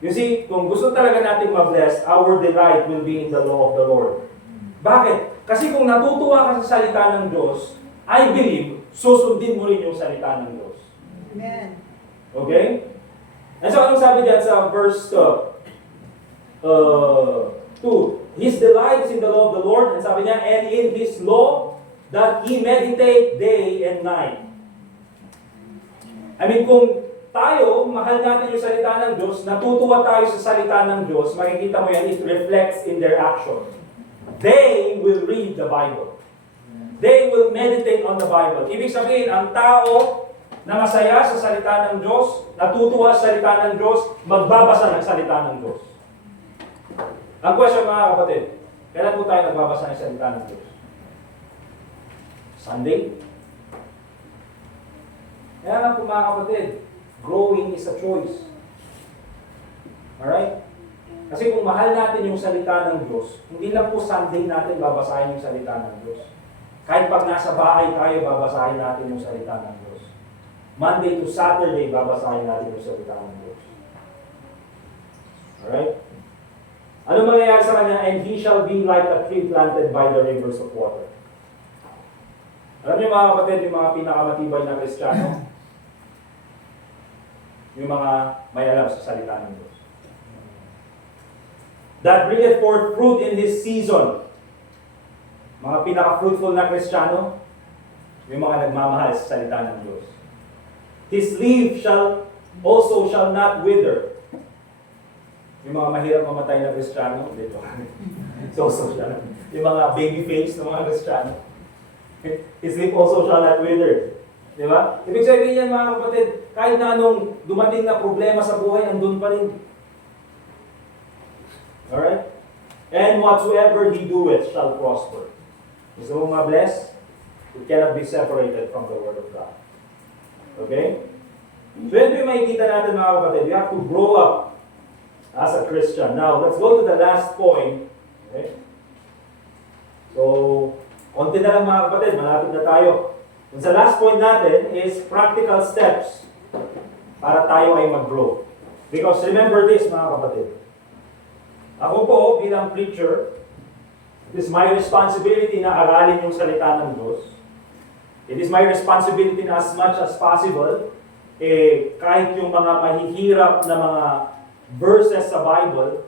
You see, kung gusto talaga nating ma-bless, our delight will be in the law of the Lord. Bakit? Kasi kung natutuwa ka sa salita ng Diyos, I believe, susundin mo rin yung salita ng Diyos. Amen. Okay? And so, anong sabi dyan sa verse 2? His delight is in the law of the Lord, and sabi niya, and in His law, that He meditate day and night. I mean, kung tayo, mahal natin yung salita ng Diyos, natutuwa tayo sa salita ng Diyos, makikita mo yan, it reflects in their action. They will read the Bible. They will meditate on the Bible. Ibig sabihin, ang tao na masaya sa salita ng Diyos, natutuwa sa salita ng Diyos, magbabasa ng salita ng Diyos. Ang question, mga kapatid, kailan po tayo nagbabasa ng salita ng Diyos? Sunday? Kaya nga po, mga kapatid, growing is a choice. Alright? Kasi kung mahal natin yung salita ng Diyos, hindi lang po Sunday natin babasahin yung salita ng Diyos. Kahit pag nasa bahay tayo, babasahin natin yung salita ng Diyos. Monday to Saturday, babasahin natin yung salita ng Diyos. Alright? Ano mangyayari sa kanya? And he shall be like a tree planted by the rivers of water. Alam niyo mga kapatid, yung mga pinakamatibay na Kristiyano, yung mga may alam sa salita ng Diyos. That bringeth forth fruit in his season. Mga pinaka-fruitful na Kristiyano, yung mga nagmamahal sa salita ng Diyos. His leaf shall not wither. Yung mga mahirap mamatay na Kristiyano, dito. So siya. Yung mga baby face ng mga Kristiyano. His leaf also shall not wither. Di ba? Ibig sabihin yan mga kapatid, kahit na anong dumating na problema sa buhay, andun pa rin. Alright? And whatsoever he doeth shall prosper. Gusto mo ma-bless? It cannot be separated from the Word of God. Okay? So yun yung makikita natin mga kapatid. We have to grow up as a Christian. Now, let's go to the last point. Okay? So, konti na lang mga kapatid. Malapit na tayo. And sa last point natin is practical steps para tayo ay mag-grow. Because remember this mga kapatid. Ako po bilang preacher, it is my responsibility na aralin yung salita ng Diyos. It is my responsibility na as much as possible, kahit yung mga mahihirap na mga verses sa Bible,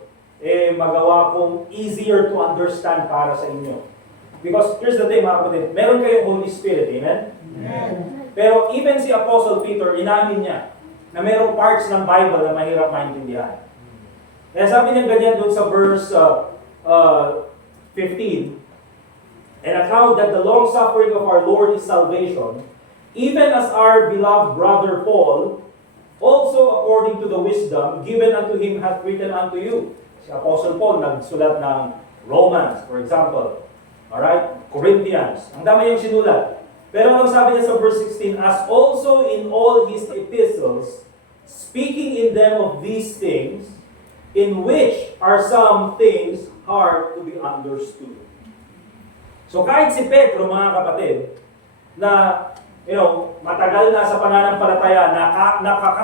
magawa kong easier to understand para sa inyo. Because here's the thing mga kapatid, meron kayong Holy Spirit, amen? Amen. Pero even si Apostle Peter, inamin niya na merong parts ng Bible na mahirap maintindihan. Kaya sabi niya ganyan doon sa verse 15, and account that the long suffering of our Lord is salvation, even as our beloved brother Paul, also according to the wisdom given unto him, hath written unto you. Si Apostle Paul nagsulat ng Romans, for example. Alright? Corinthians. Ang dami yung sinulat. Pero anong sabi niya sa verse 16? As also in all his epistles, speaking in them of these things, in which are some things hard to be understood. So kahit si Pedro, mga kapatid, na matagal na sa pananampalataya,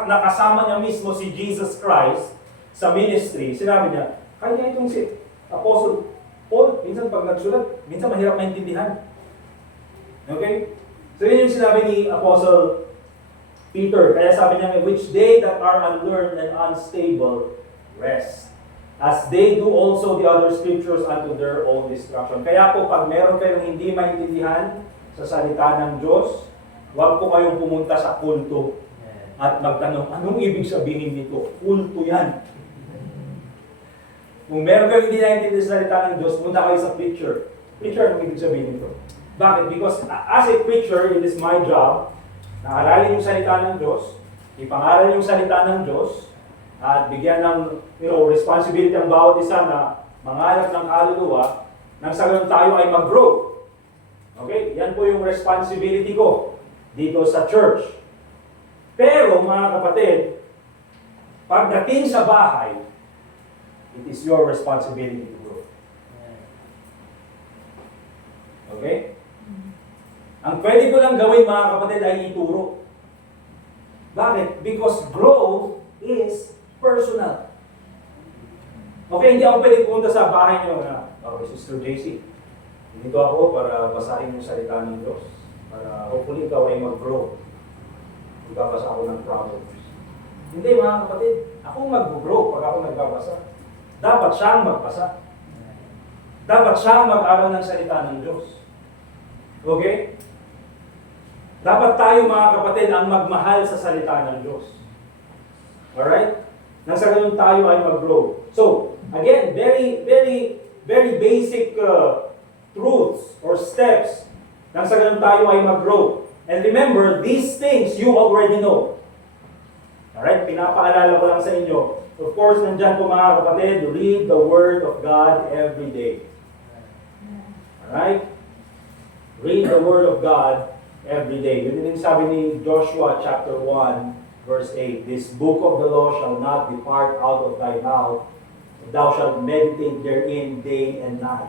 nakasama niya mismo si Jesus Christ sa ministry, sinabi niya, kaya itong si Apostle Paul, minsan pag nagsulat, minsan mahirap maintindihan. Okay? So yun yung sinabi ni Apostle Peter. Kaya sabi niya, which they that are unlearned and unstable rest, as they do also the other scriptures unto their own destruction. Kaya po, pag meron kayong hindi maintindihan sa salita ng Diyos, huwag po kayong pumunta sa kulto at magtanong, anong ibig sabihin nito? Kulto yan. Kung meron kayong hindi naintindihan sa salita ng Diyos, punta kayo sa preacher. Preacher, anong ibig sabihin nito? Bakit? Because as a preacher, it is my job na aralin yung salita ng Diyos, ipangaral yung salita ng Diyos, at bigyan ng responsibility ang bawat isa na mangarap ng kaluluwa nang sa ganun tayo ay mag-grow. Okay? Yan po yung responsibility ko dito sa church. Pero mga kapatid, pagdating sa bahay, it is your responsibility to grow. Okay? Ang pwede ko lang gawin mga kapatid ay ituro. Bakit? Because growth is personal. Okay, hindi ako pwede pumunta sa bahay niyo na, Sister JC, dito ako para basahin yung salita ng Diyos. Para hopefully ikaw ay mag-grow. Magbabasa ako ng Proverbs. Hindi mga kapatid, ako mag-grow pag ako nagbabasa. Dapat siyang magbasa. Dapat siyang mag-aral ng salita ng Diyos. Okay? Dapat tayo mga kapatid ang magmahal sa salita ng Diyos. Alright? Nang sa ganun tayo ay mag-grow. So, again, very, very, very basic truths or steps nang sa ganun tayo ay mag-grow. And remember, these things you already know. Alright? Pinapaalala ko lang sa inyo. Of course, nandyan po mga kapatid, read the Word of God every day. Alright? Read the Word of God every day. Yun din sabi ni Joshua chapter 1, verse 8, this book of the law shall not depart out of thy mouth, but thou shalt meditate therein day and night,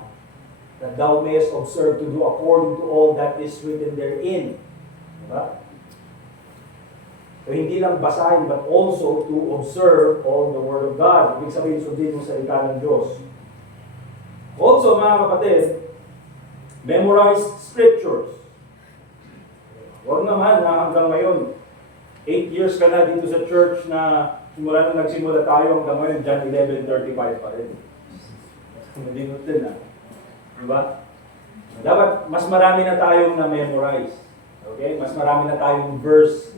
that thou mayest observe to do according to all that is written therein. Diba? So hindi lang basahin, but also to observe all the Word of God. Ibig sabihin, sundin mo sa salita ng Diyos. Also, mga kapatid, memorize scriptures. Huwag naman na hanggang ngayon, 8 years ka na dito sa church na simula nung nagsimula tayo hanggang ngayon, John 11:35 pa rin. Malimot din Diba? Dapat mas marami na tayong na-memorize. Okay? Mas marami na tayong verse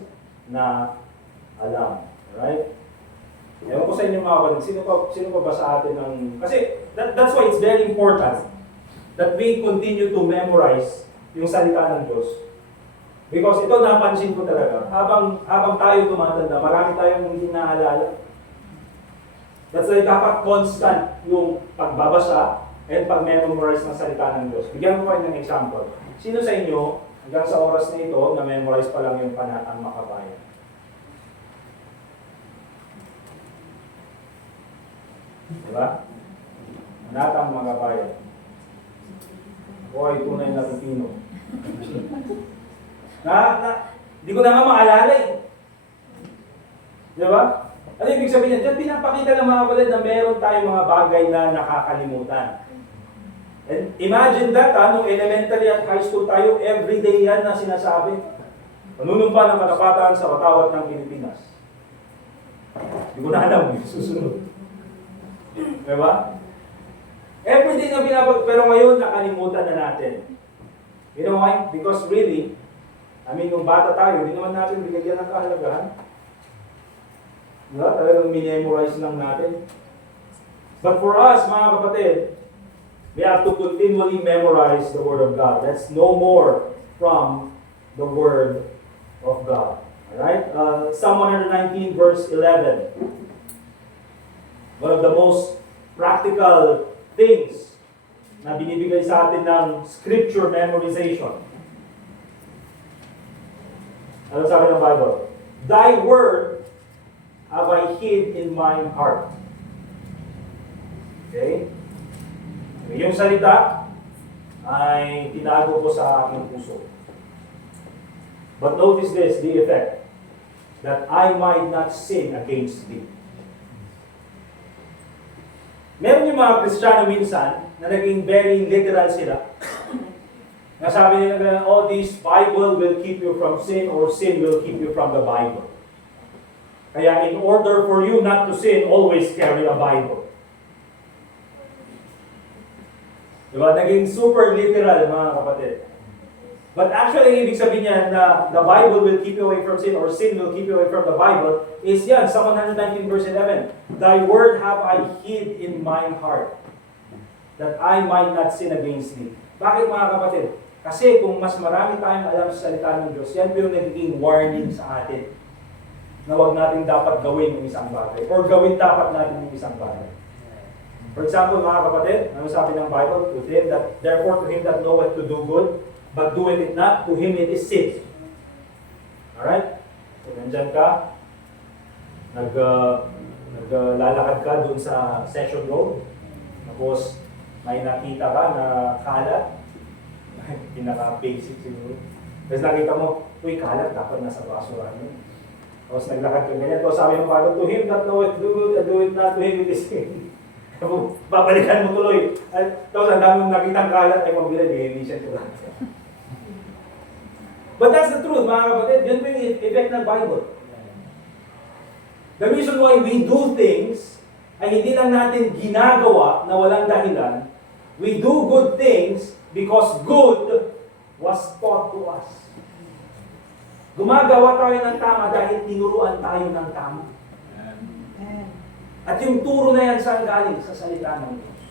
na alam. Alright? Ewan ko sa inyo mga kapatid, sino pa ba sa atin ng... Kasi that's why it's very important that we continue to memorize yung salita ng Diyos. Because ito napansin ko talaga, habang tayo tumatanda, marami tayong hindi naalala. That's why dapat constant yung pagbabasa and pag-memorize ng salita ng Diyos. Bigyan ko kayo ng example. Sino sa inyo, hanggang sa oras na ito, na-memorize pa lang yung Panatang Makabayan? Diba? Panatang Makabayan. Ako ay tunay na Pilipino. Di ko na nga maalala eh. Diba? Ano ibig sabihin niyan? Diyan pinapakita ng mga kapatid na meron tayong mga bagay na nakakalimutan. And imagine that, nung elementary at high school tayo, everyday yan na sinasabi. Panunumpa ng katapatan sa watawat ng Pilipinas. Di ko na alam, susunod. Diba? Everyday na pero ngayon nakalimutan na natin. You know why? Because really, nung bata tayo, hindi naman natin binigyan ng kahalagahan. Diba? Talagang minemorize lang natin. But for us, mga kapatid, we have to continually memorize the Word of God. That's no more from the Word of God. Alright? Psalm 119 verse 11. One of the most practical things na binibigay sa atin ng scripture memorization. Ano sabi ng Bible? Thy word have I hid in mine heart. Okay? Yung salita ay tinago ko sa aking puso. But notice this, the effect. That I might not sin against thee. Meron yung mga Kristiyano minsan na naging very literal sila. Nasabi nila na, oh, this Bible will keep you from sin or sin will keep you from the Bible. Kaya in order for you not to sin, always carry a Bible. Diba? Naging super literal, mga kapatid. But actually, ibig sabihin niya na the Bible will keep you away from sin or sin will keep you away from the Bible is yan, Psalm 119 verse 11. Thy word have I hid in mine heart, that I might not sin against thee. Bakit mga kapatid? Kasi kung mas marami tayong alam sa salita ng Diyos, yan po yung nagiging warning sa atin na huwag natin dapat gawin yung isang bagay or gawin dapat natin yung isang bagay. For example, mga kapatid, ano sabi ng Bible? To him that, therefore to him that knoweth to do good, but doeth it not, to him it is sin. Alright? So, nandyan ka, naglalakad ka dun sa Session Road, tapos may nakita ka na kalat, pinaka-basic siguro. Tapos nakita mo, uy, kalat, dapat nasa basurahan yun. Tapos naglakad ka ganyan, tapos sabi mo pa, to him that knoweth to do good, and doeth not, to him it is sin. Babalikan mo tuloy. Tapos ang dami mong nakitang kalat, ay mabila, nililisan ko lang. But that's the truth, mga kapatid. Yun po yung effect ng Bible. The reason why we do things ay hindi lang natin ginagawa na walang dahilan. We do good things because good was taught to us. Gumagawa tayo ng tama dahil tinuruan tayo ng tama. At yung turo na yan saan galing? Sa salita ng Diyos.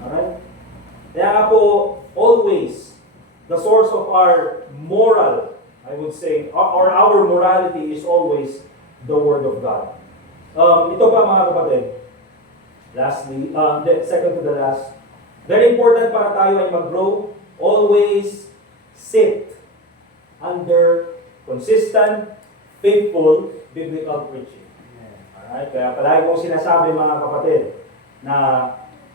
Alright? Kaya nga po, always, the source of our moral, I would say, or our morality is always the Word of God. Ito pa mga kapatid. Lastly, second to the last. Very important para tayo ay mag-grow. Always sit under consistent, faithful, biblical preaching. Alright? Kaya palagi kong sinasabi mga kapatid na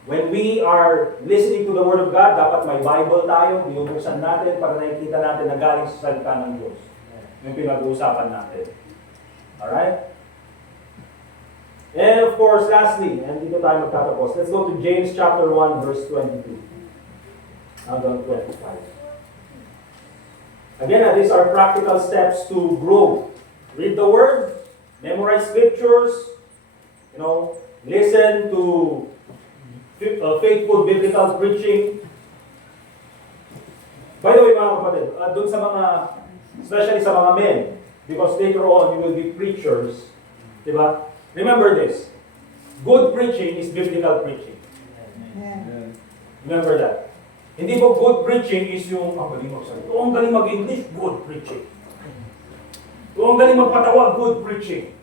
when we are listening to the Word of God, dapat may Bible tayo, binubuksan natin para nakikita natin na galing sa salita ng Diyos. Yung pinag-uusapan natin. Alright? And of course, lastly, and dito tayo magtatapos, let's go to James chapter 1, verse 22. Hanggang 25. Again, these are practical steps to grow. Read the Word, memorize scriptures, listen to faithful biblical preaching. By the way, mga kapatid, dun sa mga, especially sa mga men, because later on, you will be preachers. Diba? Remember this. Good preaching is biblical preaching. Amen. Remember that. Hindi po good preaching is yung, galing magsalita. Ang galing mag-English, good preaching. Ang galing magpatawa, good preaching.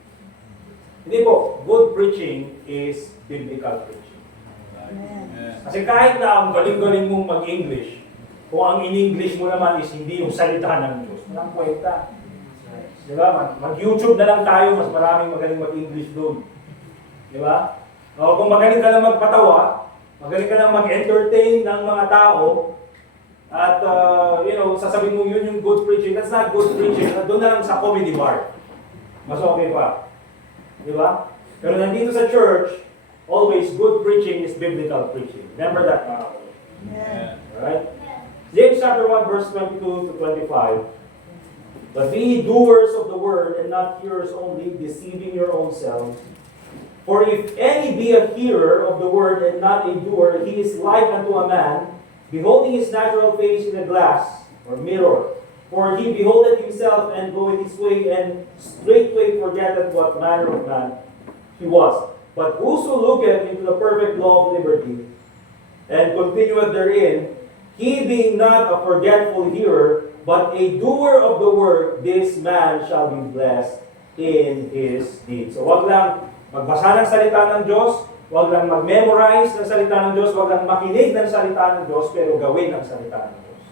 Hindi po, good preaching is biblical preaching. Amen. Kasi kahit na ang galing-galing mong mag-English, kung ang in-English mo naman is hindi yung salita ng Diyos, walang kwenta. Diba? Mag-YouTube na lang tayo, mas maraming magaling mag-English doon. Diba? O kung magaling ka lang magpatawa, magaling ka lang mag-entertain ng mga tao, at sasabihin mo yun yung good preaching, that's not good preaching. Doon na lang sa comedy bar. Mas okay pa. Diba? Pero nandito sa church, always good preaching is biblical preaching. Remember that, mga kapatid. Amen. Alright? James chapter 1, verse 22 to 25. But be ye doers of the word, and not hearers only, deceiving your own selves. For if any be a hearer of the word, and not a doer, he is like unto a man, beholding his natural face in a glass, or mirror. For he beholdeth himself, and goeth his way, and straightway forgetteth what manner of man he was. But whoso looketh into the perfect law of liberty, and continueth therein, he being not a forgetful hearer, but a doer of the word, this man shall be blessed in his deed. So wag lang magbasa ng salita ng Diyos, wag lang mag-memorize ng salita ng Diyos, wag lang makinig ng salita ng Diyos, pero gawin ang salita ng Diyos.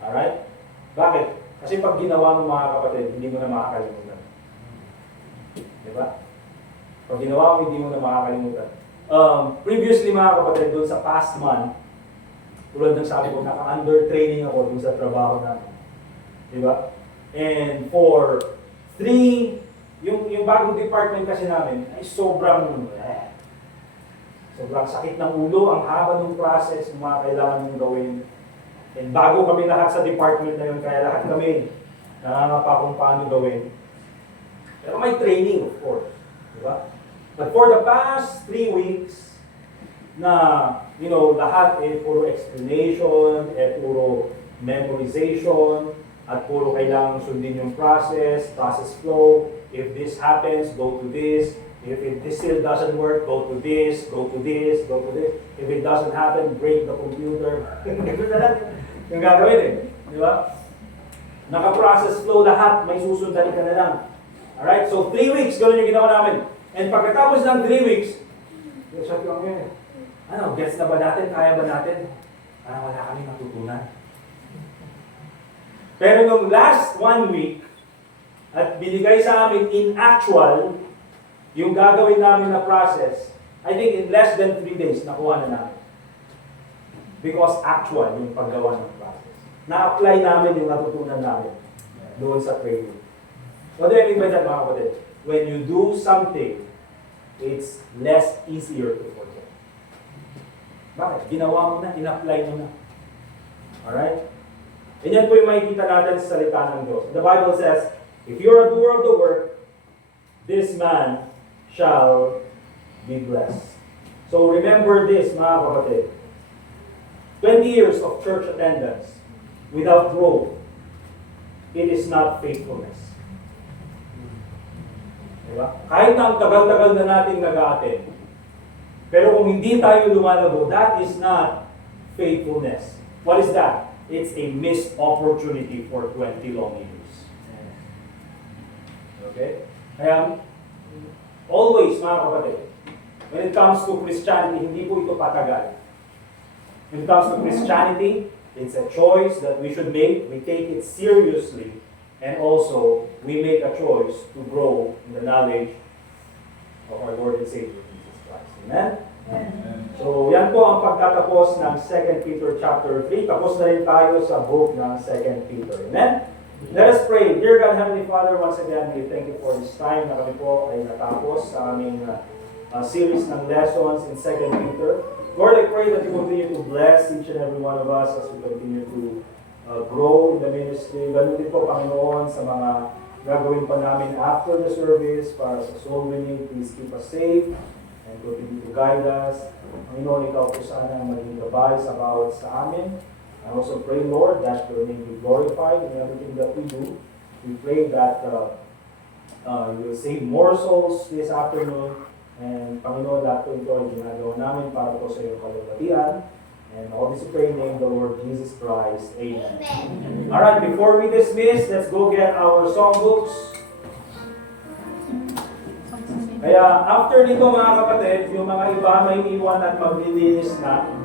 Alright? Bakit? Kasi pag ginawa mo, mga kapatid, hindi mo na makakalimutan. Diba? Pag ginawa mo, hindi mo na makakalimutan. Previously, mga kapatid, doon sa past month, tulad ng sabi ko, naka-under training ako dun sa trabaho namin. Diba? And for 3, yung bagong department kasi namin ay sobrang sakit ng ulo, ang haba ng process, yung mga kailangan mong gawin. And bago kami lahat sa department na yun, kaya lahat kami nangangapa kung paano gawin. Pero may training, of course. Diba? But for the past 3 weeks, na, lahat puro explanation, puro memorization, at puro kailangan sundin yung process flow. If this happens, go to this. If this still doesn't work, go to this, go to this, go to this. If it doesn't happen, break the computer. Ganun na lang yung gagawin Di ba? Naka-process flow lahat, may susundan ka na lang. Alright? So 3 weeks, gano'n yung ginawa namin. And pagkatapos ng 3 weeks, sabi ko gets na ba natin? Kaya ba natin? Parang wala kami natutunan. Pero nung last 1 week, at binigay sa amin in actual, yung gagawin namin na process, I think in less than 3 days, nakuha na namin. Because actual yung paggawa ng process. Na-apply namin yung natutunan namin doon sa training. What do I mean by that, mga kapatid? When you do something, it's less easier to forget. Bakit? Ginawa mo na, in-apply mo na. Alright? And yan po yung makikita natin sa salita ng Diyos. The Bible says, if you're a doer of the work, this man shall be blessed. So remember this, mga kapatid. 20 years of church attendance without growth, it is not faithfulness. Diba? Kahit na ang tagal-tagal na nating nag-a-attend, pero kung hindi tayo lumalago, that is not faithfulness. What is that? It's a missed opportunity for 20 long years. Okay? Kaya, always, mga kapatid, when it comes to Christianity, hindi po ito patagal. When it comes to Christianity, it's a choice that we should make. We take it seriously. And also, we make a choice to grow in the knowledge of our Lord and Savior, Jesus Christ. Amen? Amen. So, yan po ang pagtatapos ng 2 Peter chapter 3. Tapos na rin tayo sa book ng 2 Peter. Amen? Let us pray. Dear God, Heavenly Father, once again, we thank you for this time na kami po ay natapos sa aming series ng lessons in 2 Peter. Lord, I pray that you continue to bless each and every one of us as we continue to grow in the ministry. Ganun din po, Panginoon, sa mga gagawin pa namin after the service para sa soul winning. Please keep us safe and continue to guide us. Panginoon, ikaw po sana ang maging gabay sa bawat sa amin. I also pray, Lord, that your name be glorified in everything that we do. We pray that you will save more souls this afternoon. And Panginoon, lahat po ito ay ginagawa namin para po sa iyong kalugatian. And all this we pray in the name of the Lord Jesus Christ. Amen. Alright, before we dismiss, let's go get our songbooks. Kaya after nito mga kapatid, yung mga iba may iwan at maglilinis na.